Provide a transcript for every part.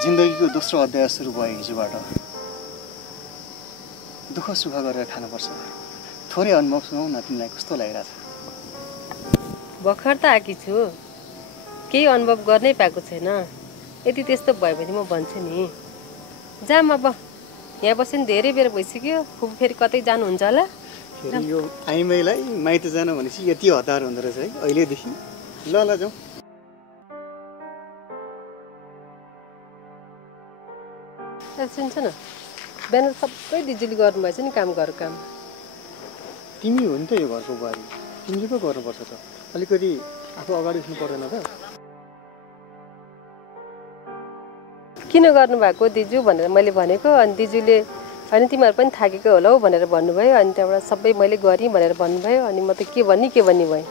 जिन्दगीको दोस्रो अध्याय सुरु भयो हिजोबाट। दुःख सुख गरेर खानुपर्छ। थोरै अनुभव सुनाउ न, तिमीलाई कस्तो लागिरहेछ? भर्खर त आकी छु, केही अनुभव गर्नै पाएको छैन। यदि त्यस्तो भयो भने म भन्छु नि। जाम अब, यहाँ बस्नु धेरै बेर भइसक्यो। खुब फेरि कतै जानुहुन्छ होला? फेरि यो आइमाईलाई माइत जानु भनेपछि यति हतार हुँदो रहेछ है अहिलेदेखि। ल ल जाउँ। सुन्छ न, बिहान सबै दिदीले गर्नुभएछ नि काम, घर काम। तिमी हो नि त यो घरको बुहारी, तिमीले पो गर्नुपर्छ त। अलिकति आफू अगाडि उठ्नु पर्दैन त? किन गर्नुभएको दिजु भनेर मैले भनेको, अनि दिजुले होइन तिमीहरू पनि थाकेको होला हौ भनेर भन्नुभयो। अनि त्यहाँबाट सबै मैले गरेँ भनेर भन्नुभयो। अनि म त के भन्ने भएँ।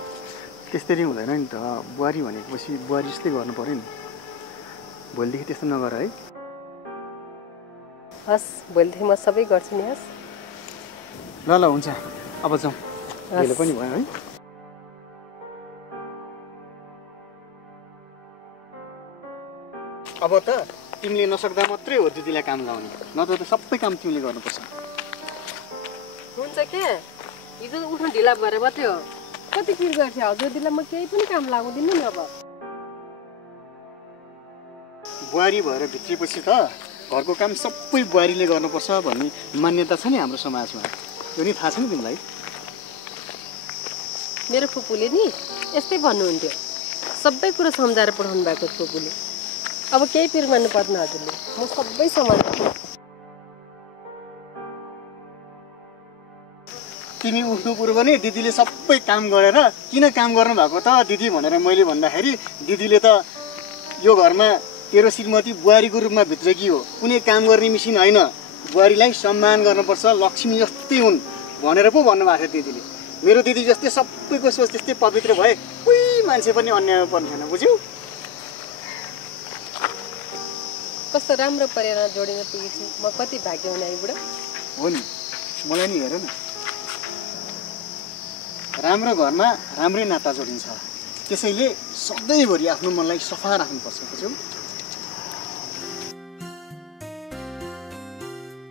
त्यस्तरी हुँदैन नि त, बुहारी भनेपछि बुहारी जस्तै गर्नु पर्यो नि। भोलिदेखि त्यस्तो नगर है। हस्, भोलिदेखि म सबै गर्छु नि। हस् ल ल हुन्छ, अब जाउँ। ढिलो पनि भयो है। अब त तिमीले नसक्दा मात्रै हो दिदीलाई काम लाउने, नत्र त सबै काम तिमीले गर्नुपर्छ। हुन्छ के, हिजो उठ्नु ढिला भएर मात्रै हो। कति पिर गर्थ्यो हजुर दिदीलाई, म केही पनि काम लाग्दिनँ नि। अब बुहारी भएर भित्रिएपछि त घरको काम सबै बुहारीले गर्नुपर्छ भन्ने मान्यता छ नि हाम्रो समाजमा। यो नि थाहा छ नि तिमीलाई? मेरो फुपूले नि यस्तै भन्नुहुन्थ्यो, सबै कुरा सम्झाएर पठाउनु भएको फुपूले। अब केही पिर मान्नु पर्दैन हजुरले, म सबै सम्हाल्छु। तिमी उठ्नु पूर्व नै दिदीले सबै काम गरेर किन काम गर्नु भएको त दिदी भनेर मैले भन्दाखेरि दिदीले त यो घरमा तेरो श्रीमती बुहारीको रूपमा भित्रेकी हो, कुनै काम गर्ने मिसिन होइन, बुहारीलाई सम्मान गर्नुपर्छ, लक्ष्मी जस्तै हुन् भनेर पो भन्नुभएको थियो दिदीले। मेरो दिदी जस्तै सबैको सोच त्यस्तै पवित्र भए कोही मान्छे पनि अन्यायमा पर्ने छैन, बुझ्यौ? कस्तो राम्रो परिवारमा जोडिन पुगेछु म, कति भाग्यवान आइबुढा हो नि। मलाई नि हेर न, राम्रो घरमा राम्रै नाता जोडिन्छ। त्यसैले सधैँभरि आफ्नो मनलाई सफा राख्नुपर्छ, बुझ्यौ?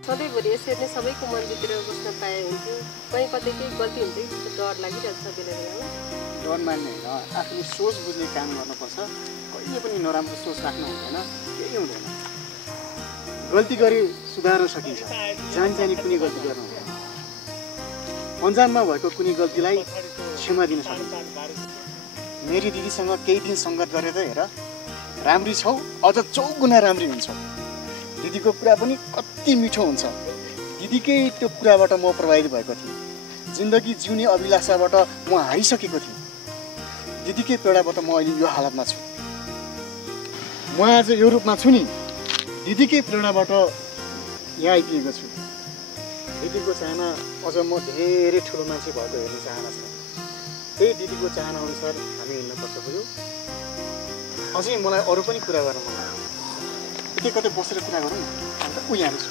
सधैँभरि यसरी नै सबैको मन भित्र बस्न पाए हुन्थ्यो। कहीँ कतै केही गल्ती हुन्छ कि डर लागिरहेको छ बेला बेलामा। डर मान्ने होइन, आफ्नो सोच बुझ्ने काम गर्नुपर्छ। कहिले पनि नराम्रो सोच राख्नु हुँदैन, केही हुँदैन। गल्ती गरे सुधार्न सकिन्छ, जानी कुनै गल्ती गर्नु हुँदैन। अन्जानमा भएको कुनै गल्तीलाई क्षमा दिन सकिन्छ। मेरी दिदीसँग केही दिन सङ्गत गरेर हेर, राम्री छौ, अझ 4 गुणा राम्री हुन्छौ। दिदीको कुरा पनि कति मिठो हुन्छ। दिदीकै त्यो कुराबाट म प्रभावित भएको थिएँ। जिन्दगी जिउने अभिलाषाबाट म हारिसकेको थिएँ। दिदीकै प्रेरणाबाट म अहिले यो हालतमा छु। म आज यो रूपमा छु नि, दिदीकै प्रेरणाबाट यहाँ आइपुगेको छु। दिदीको चाहना अझ म धेरै ठुलो मान्छे भएको हेर्ने चाहना छ। त्यही दिदीको चाहना अनुसार हामी हिँड्नुपर्छ, बुझ्यौ? अझै मलाई अरू पनि कुरा गर्न मन लाग्यो। यतै कतै बसेर कुरा गरौँ न, अन्त यहाँ छु।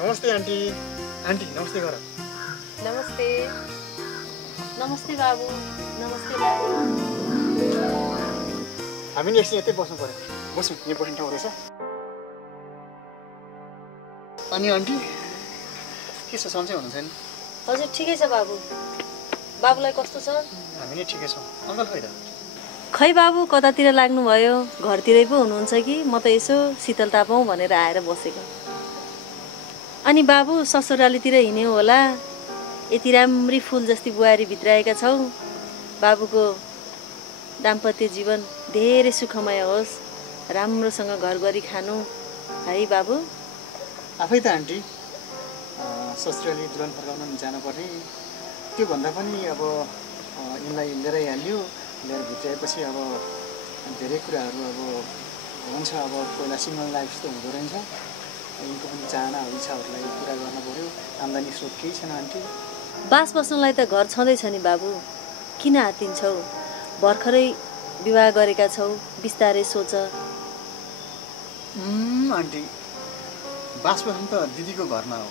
नमस्ते आन्टी। आन्टी नमस्ते गर। नमस्ते। नमस्ते बाबु। नमस्ते बाबु। हामी नि एकछिन यतै बस्नु पर्यो। बस्नु, यहाँ बस्ने ठाउँ रहेछ। अनि आन्टी के छ, सन्चै हुनुहुन्छ नि? हजुर ठिकै छ बाबु। बाबुलाई कस्तो छ? हामी नि ठिकै छौँ। अङ्कल खै त? खै बाबु कतातिर लाग्नुभयो? घरतिरै पो हुनुहुन्छ कि? म त यसो शीतलता पाऊँ भनेर आएर बसेको। अनि बाबु ससुरालीतिर हिँड्यौ होला, यति राम्री फुल जस्ती बुहारी भित्राएका छौ। बाबुको दाम्पत्य जीवन धेरै सुखमय होस्, राम्रोसँग घर गरी खानु है बाबु। आफै त आन्टी ससुराली जीवन फर्काउन जानुपर्ने, त्योभन्दा पनि अब यिनलाई लिएर हाल्यो, लिएर भित्राएपछि अब धेरै कुराहरू अब हुन्छ। अब पहिला सिङ्गल लाइफ जस्तो हुँदो रहेछ। यिनको पनि चाहना इच्छाहरूलाई पुरा गर्न पऱ्यो। आम्दानी स्रोत केही छैन आन्टी। बास बस्नलाई त घर छँदैछ नि बाबु, किन हात्तिन्छौ? भर्खरै विवाह गरेका छौ, बिस्तारै सोच। आन्टी बास बस्नु त दिदीको घरमा हो,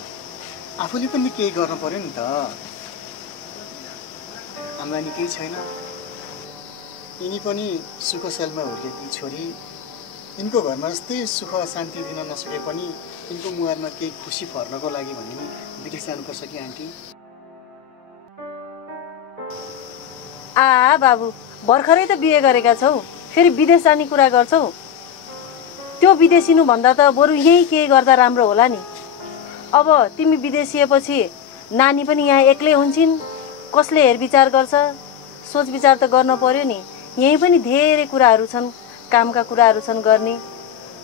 आफूले पनि केही गर्नु पर्यो नि त। आम्दानी केही छैन। यिनी पनि सुखशैलमा हुर्केकी छोरी। यिनको घरमा जस्तै सुख शान्ति दिन नसके पनि यिनको मुहारमा केही खुसी फर्नको लागि भने नि विदेश जानुपर्छ कि आन्टी? बाबु, भर्खरै त बिहे गरेका छौ, फेरि विदेश जाने कुरा गर्छौ? त्यो विदेशिनु भन्दा त बरु यही केही गर्दा राम्रो होला नि। अब तिमी विदेशिएपछि नानी पनि यहाँ एक्लै हुन्छन्, कसले हेरविचार गर्छ? सोच विचार त गर्न पर्यो नि। यही पनि धेरै कुराहरू छन्, कामका कुराहरू छन् गर्ने।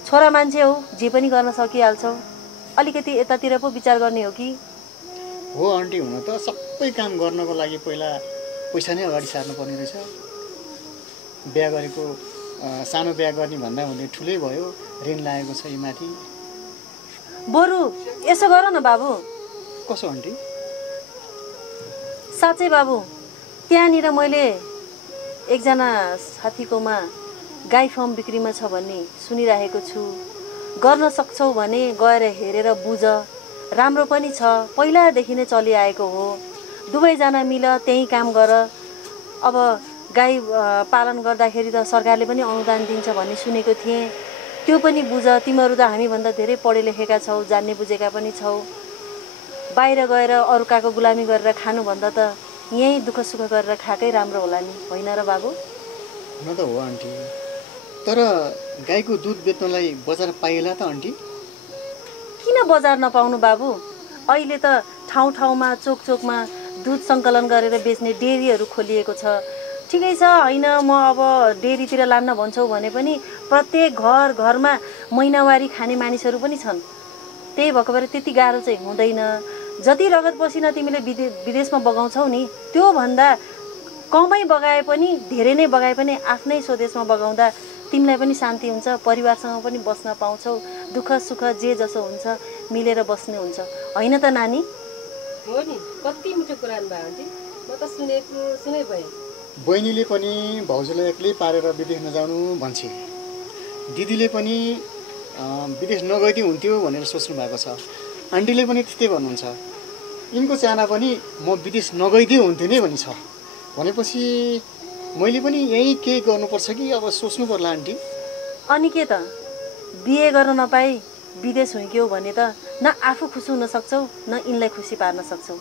छोरा मान्छे हो, जे पनि गर्न सकिहाल्छौ। अलिकति यतातिर पो विचार गर्ने हो कि? हो आन्टी, हुन त सबै काम गर्नको लागि पहिला पैसा नै अगाडि सार्नुपर्ने रहेछ। बिहा गरेको सानो बिहा गर्ने भन्दा हुँदै ठुलै भयो, ऋण लागेको छ यी माथि। बरु यसो गर न बाबु। कसो आन्टी? साँच्चै बाबु, त्यहाँनिर मैले एकजना साथीकोमा गाई फार्म बिक्रीमा छ भन्ने सुनिरहेको छु। गर्न सक्छौ भने गएर हेरेर बुझ, राम्रो पनि छ, पहिलादेखि नै चलिआएको हो। दुवैजना मिल त्यही काम गर। अब गाई पालन गर्दाखेरि त सरकारले पनि अनुदान दिन्छ भन्ने सुनेको थिएँ, त्यो पनि बुझ। तिमीहरू त हामीभन्दा धेरै पढे लेखेका छौ, जान्ने बुझेका पनि छौ। बाहिर गएर अरूकाको गुलामी गरेर खानुभन्दा त यहीँ दुःख सुख गरेर खाएकै राम्रो होला नि, होइन र बाबु? हुन त हो आन्टी, तर गाईको दुध बेच्नलाई बजार पाइएला त आन्टी? किन बजार नपाउनु बाबु? अहिले त ठाउँ ठाउँमा चोक चोकमा दुध सङ्कलन गरेर बेच्ने डेरीहरू खोलिएको छ। ठिकै छ, होइन म अब डेरीतिर लान्न भन्छौ भने पनि प्रत्येक घर घरमा महिनावारी खाने मानिसहरू पनि छन्। त्यही भएको भएर त्यति गाह्रो चाहिँ हुँदैन। जति रगत पसिना तिमीले विदेशमा बगाउँछौ नि, त्योभन्दा कमै बगाए पनि धेरै नै बगाए पनि आफ्नै स्वदेशमा बगाउँदा तिमीलाई पनि शान्ति हुन्छ, परिवारसँग पनि बस्न पाउँछौ। दुःख सुख जे जसो हुन्छ मिलेर बस्ने हुन्छ, होइन त नानी? हो नि, कति मिठो कुरा भयो आन्टी, म त सुनै भएँ। बहिनीले पनि भाउजूलाई एक्लै पारेर विदेश नजानु भन्छ। दिदीले पनि विदेश नगइदिए हुन्थ्यो भनेर सोच्नु भएको छ। आन्टीले पनि त्यस्तै भन्नुहुन्छ। यिनको चाहना पनि म विदेश नगइदिए हुन्थ्यो नै भनी छ। भनेपछि मैले पनि यही केही गर्नुपर्छ कि अब सोच्नु पर्ला आन्टी? अनि के त, बिहे गर्न नपाई विदेश हुर्क्यौ भने त न आफू खुसी हुन सक्छौ न यिनलाई खुसी पार्न सक्छौ।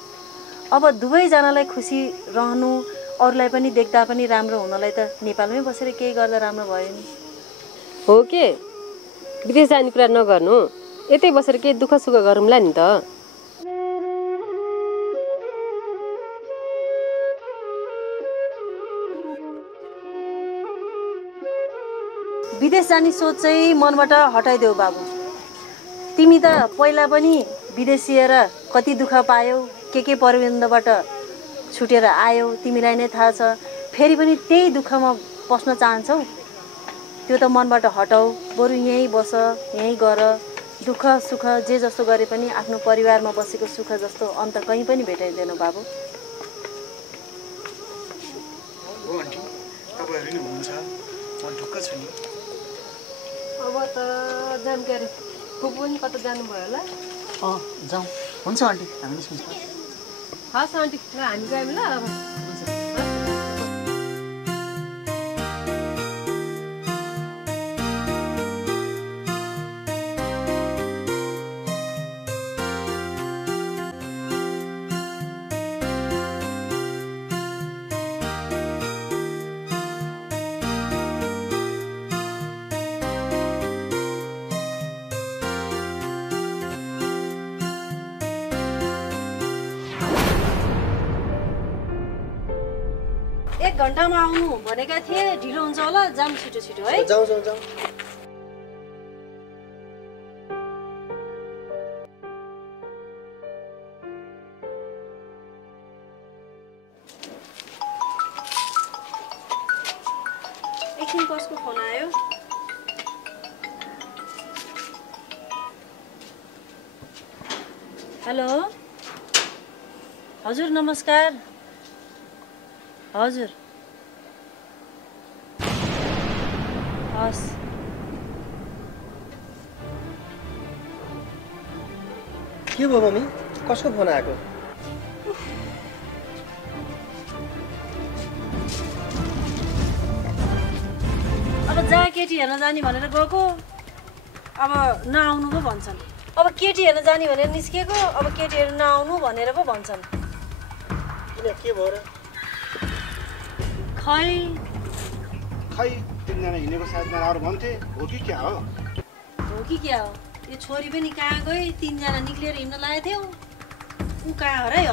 अब दुवैजनालाई खुसी रहनु, अरूलाई पनि देख्दा पनि राम्रो हुनलाई त नेपालमै बसेर केही गर्दा राम्रो भयो नि। हो के, विदेश जाने कुरा नगर्नु, यतै बसेर केही दुःख सुख गरौँला नि त। विदेश जाने सोच चाहिँ मनबाट हटाइदेऊ बाबु। तिमी त पहिला पनि विदेशिएर कति दुःख पायौ, के परिबन्धबाट छुटेर आयौ, तिमीलाई नै थाहा छ। फेरि पनि त्यही दुःखमा बस्न चाहन्छौ? त्यो त मनबाट हटाऊ। बरु यहीँ बस, यहीँ गर। दुःख सुख जे जस्तो गरे पनि आफ्नो परिवारमा बसेको सुख जस्तो अन्त कहीँ पनि भेटाइँदैन बाबु। हो आन्टी, तपाईँहरू नि हुनुहुन्छ, म ढुक्क छु नि। अब त जानकारी फुपू पनि कता जानुभयो होला? जाउँ। हुन्छ आन्टी, हामी निस्किन्छौँ। हस् आन्टी, ल हामी गयौँ ल अब। एक घन्टामा आउनु भनेका थिए, ढिलो हुन्छ होला, जाम छिटो छिटो है। जाउँ। एकछिन कसको फोन आयो? हेलो, हजुर नमस्कार। हजुर, हस्। के भयो मम्मी, कसको फोन आएको? जहाँ केटी हेर्न जाने भनेर गएको अब नआउनु पो भन्छन्। अब केटी हेर्न जाने भनेर निस्किएको अब केटीहरू नआउनु भनेर पो भन्छन्। किन के भयो र? खै खै तिनजना हिँडेको साथमा अरू भन्थे हो कि क्या हो? हो कि क्या हो? यो छोरी पनि कहाँ गई? 3 जना निक्लेर हिँड्न लागेको थियौ, ऊ कहाँ हराई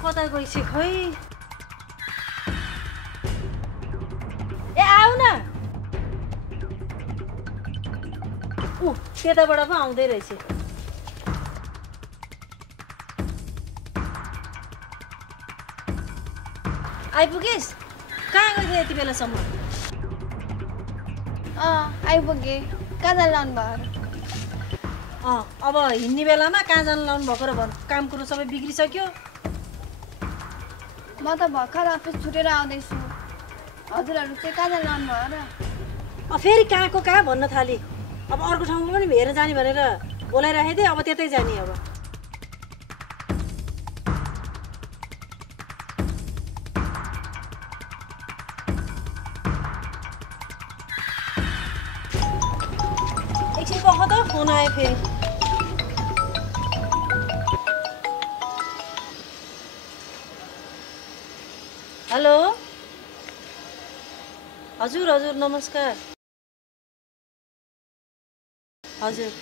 कता गइछ खै? ए आऊ न, ऊ त्यताबाट पो आउँदै रहेछ। आइपुगेस्? कहाँ गइदियो यति बेलासम्म? आइपुगे। कहाँ जान लाउनु भयो? अब हिँड्ने बेलामा कहाँ जान लाउनु भएको र भन्? काम कुरो सबै बिग्रिसक्यो। म त भर्खर अफिस छुटेर आउँदैछु। हजुरहरू चाहिँ कहाँ जान लाउनु भयो र? फेरि कहाँको कहाँ भन्न थाले। अब अर्को ठाउँमा पनि हेरेर जाने भनेर बोलाइराखेको थिएँ, अब त्यतै जाने। अब एकछिन पख त, फोन आयो फेरि। हेलो हजुर, हजुर नमस्कार। हजुर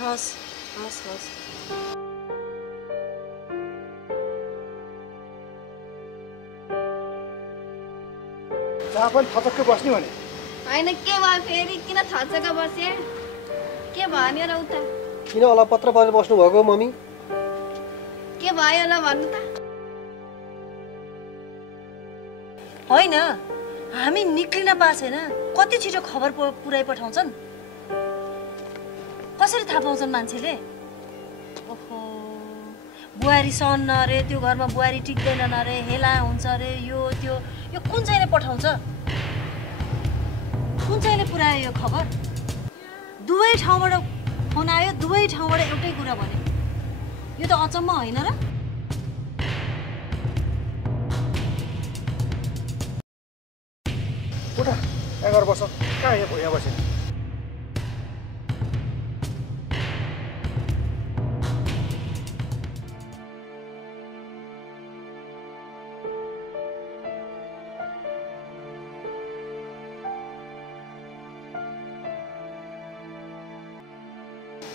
हस् हस् हस्। जहाँ पनि थचक्कै बस्ने भने होइन के भयो फेरि? किन थचक्क बसे? के भयो नि र उता? किन अलपत्र परेर बस्नु भएको मम्मी? के भयो होला भन्नु त? होइन, हामी निक्लिन पाएको छैन। कति छिटो खबर पुऱ्याइ पठाउँछन्। कसरी थाहा पाउँछन् मान्छेले? ओहो, बुहारी सहन्न अरे, त्यो घरमा बुहारी टिक्दैनन् अरे, हेला हुन्छ अरे, यो त्यो। यो कुन चाहिँले पठाउँछ? कुन चाहिँले पुऱ्यायो यो खबर? दुवै ठाउँबाट फोन आयो, दुवै ठाउँबाट एउटै कुरा भन्यो। यो त अचम्म होइन र? उठा, यहाँ बस। कहाँ यहाँ बसे?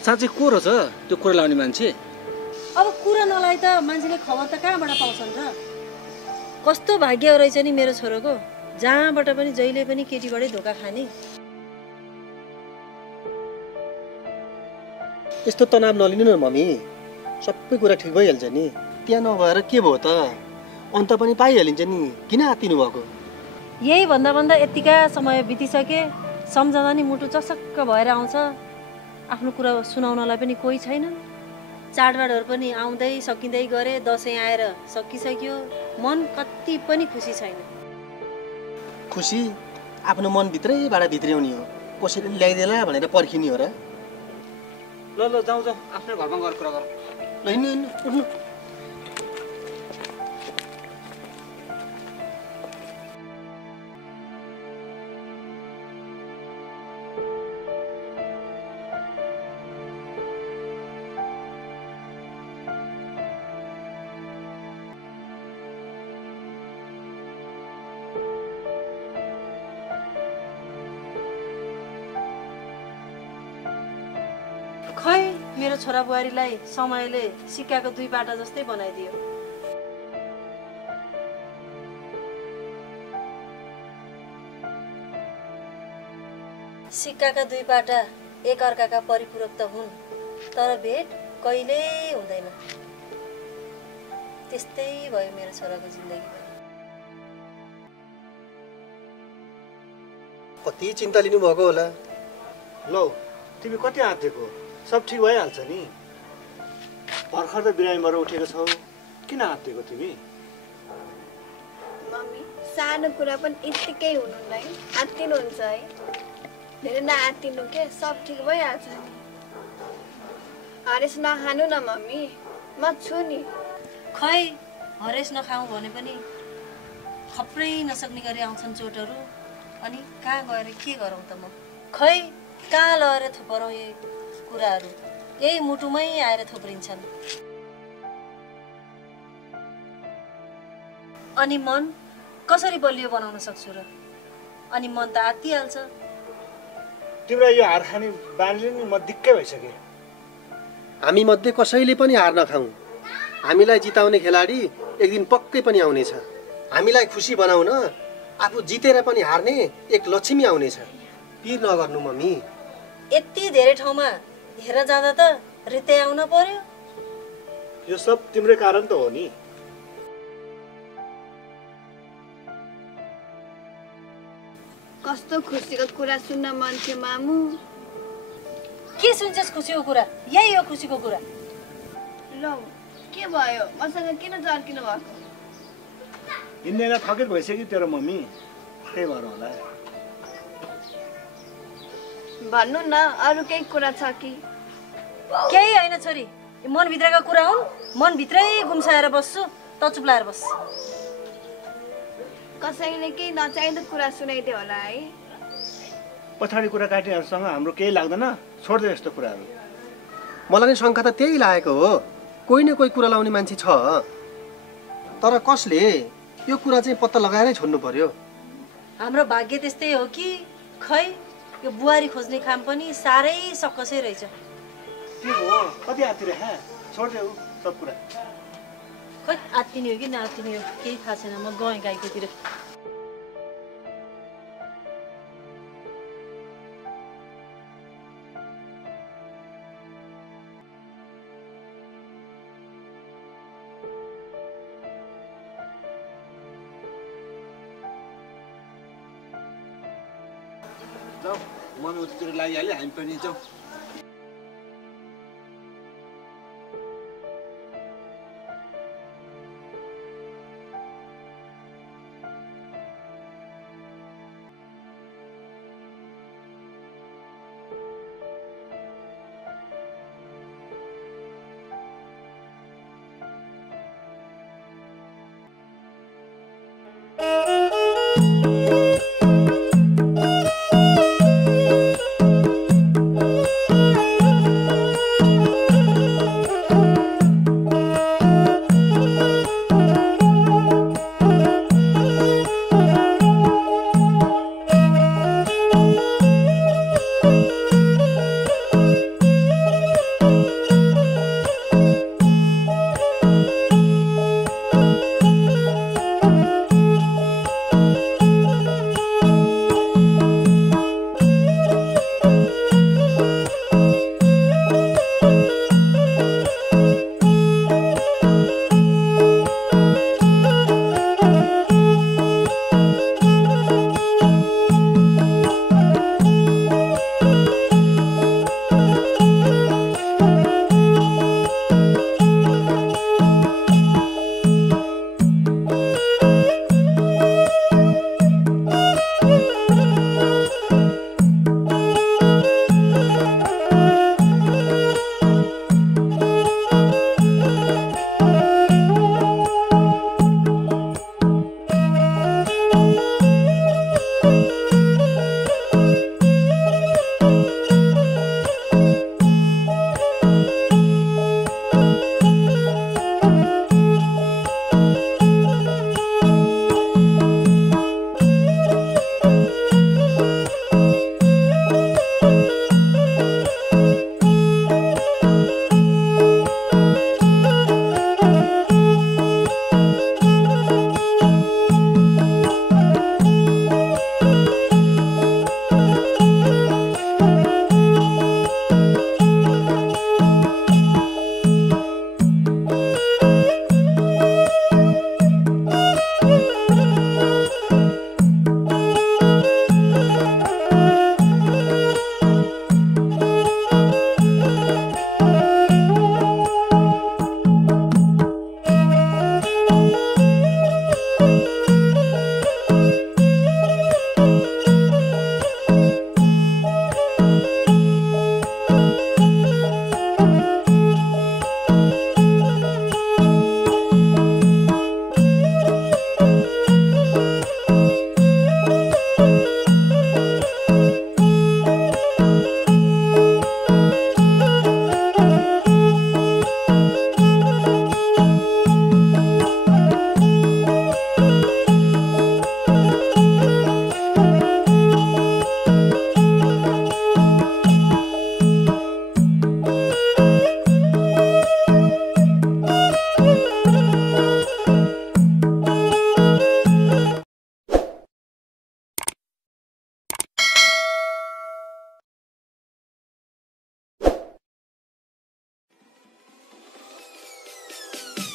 साँच्चै को रहेछ त्यो कुरा लाउने मान्छे? अब कुरा नलाई त मान्छेले खबर त कहाँबाट पाउँछन् र? कस्तो भाग्य रहेछ नि मेरो छोरोको, जहाँबाट पनि जहिले पनि केटीबाटै धोका खाने। यस्तो तनाव नलिनु न मम्मी, सबै कुरा ठिक भइहाल्छ नि। त्यहाँ नभएर के भयो त? अन्त पनि पाइहालिन्छ नि, किन आत्तिनु भएको? यही भन्दा भन्दा यतिका समय बितिसके, सम्झँदा नि मुटु चसक्क भएर आउँछ। आफ्नो कुरा सुनाउनलाई पनि कोही छैन। चाडबाडहरू पनि आउँदै सकिँदै गरे, दसैँ आएर सकिसक्यो, मन कति पनि खुसी छैन। खुसी आफ्नो मनभित्रैबाट भित्र्याउने हो, कसैले ल्याइदिएला भनेर पर्खिने हो र? ल ल जाउँ जाउँ, आफ्नै घरमा गएर कुरा गर। ल हिँड्नु हिँड्नु, उठ्नु। खै मेरो छोरा बुहारीलाई समयले सिक्काको 2 पाटा जस्तै बनाइदियो। सिक्काका 2 पाटा एक अर्काका परिपूरक त हुन्, तर भेट कहिल्यै हुँदैन। त्यस्तै भयो मेरो छोराको जिन्दगी। कति चिन्ता लिनु भएको होला। लौ, तिमी कति आँटेको? सब ठिक भइहाल्छ नि। भर्खर त बिरामीबाट उठेको छौ, किन आँटेको तिमी? मम्मी, सानो कुरा पनि यत्तिकै हुनु नै आत्तिनुहुन्छ है? धेरै नआत्तिनु के, सब ठिक भइहाल्छ नि। हरेस नखानु न मम्मी, म छु नि। खै हरेस नखाऊ भने पनि खप्रै नसक्ने गरी आउँछन् चोटहरू। अनि कहाँ गएर के गरौँ त म? खै कहाँ लगेर थुपरौँ यही कुराहरू? यही मुटुमै आएर थुप्रिन्छन्। अनि मन कसरी बलियो बनाउन सक्छु र? अनि मन त आत्तिहाल्छ। तिम्रो यो हार खाने बानीले नि म दिक्कै भइसकेँ। हामी मध्ये कसैले पनि हार नखाउँ। हामीलाई जिताउने खेलाडी एक दिन पक्कै पनि आउनेछ। हामीलाई खुसी बनाउन आफू जितेर पनि हार्ने एक लक्ष्मी आउनेछ। पिर नगर्नु मम्मी। यति धेरै ठाउँमा हेर्न जाँदा त रित्तै आउन पर्यो। यो सब तिम्रै कारण त हो नि। कस्तो खुसीको कुरा सुन्न मन थियो मामु। के सुन्छस् खुसीको कुरा? यही हो खुसीको कुरा। लौ के भयो? मसँग किन जर्किनु भएको? हिँड्नेलाई थकित भइसक्यो तेरो मम्मी, त्यही भएर होला। भन्नु न, अरू केही कुरा छ कि? केही होइन छोरी, मनभित्रका कुरा हुन्। मनभित्रै गुम्साएर बस्छु, त चुप लाएर बस्। कसैले केही नचाहिँदो कुरा सुनाइदियो होला है? पछाडि कुरा काट्नेहरूसँग हाम्रो केही लाग्दैन, छोड्दै यस्तो कुराहरू। मलाई नि शङ्का त त्यही लागेको हो। कोही न कोही कुरा लाउने मान्छे छ, तर कसले? यो कुरा चाहिँ पत्ता लगाएरै छोड्नु पर्यो। हाम्रो भाग्य त्यस्तै हो कि खै यो बुहारी खोज्ने काम पनि साह्रै सकसै रहेछ। के हो? कति आतिर छोड्दै हो सब कुरा। खै आत्तिने हो कि नआत्तिने हो केही थाहा छैन। म गएँ गाईकोतिर। जाऊ, मम्मी उतातिर लागिहाल्यो, हामी पनि जाउँ।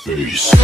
face.